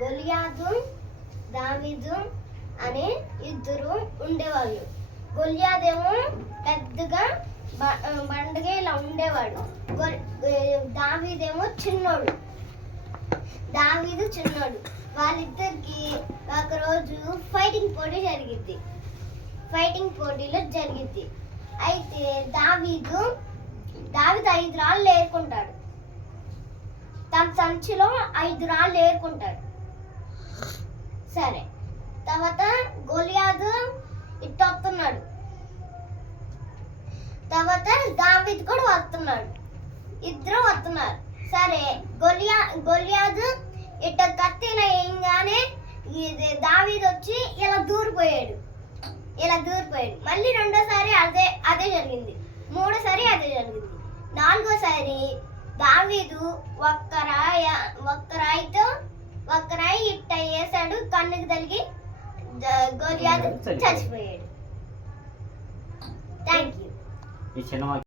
గొలియాదు దావీదు అనే ఇద్దరు ఉండేవాళ్ళు. గొలియాదేమో పెద్దగా బండగా ఇలా ఉండేవాడు. దావీదేమో చిన్నోడు. వాళ్ళిద్దరికి ఒకరోజు ఫైటింగ్ పోటీలో జరిగిద్ది. అయితే దావీదు 5 రాళ్ళు ఏరుకుంటాడు. తన సంచిలో 5 రాళ్ళు ఏరుకుంటాడు. సరే, తర్వాత గొలియాదు ఇటు వస్తున్నాడు. తర్వాత దావీదు కూడా వస్తున్నాడు. ఇద్దరు వస్తున్నారు. సరే, గొలియాదు ఇటు కత్తిలో వేయంగానే దావీదు వచ్చి ఇలా దూరిపోయాడు. మళ్ళీ రెండోసారి అదే జరిగింది. మూడోసారి అదే జరిగింది. నాలుగోసారి దావీదు ఒక్క రాయి ఇట్ట వేసాడు. కన్నుకు తగిలి గొలియాదు చచ్చిపోయాడు. Thank you.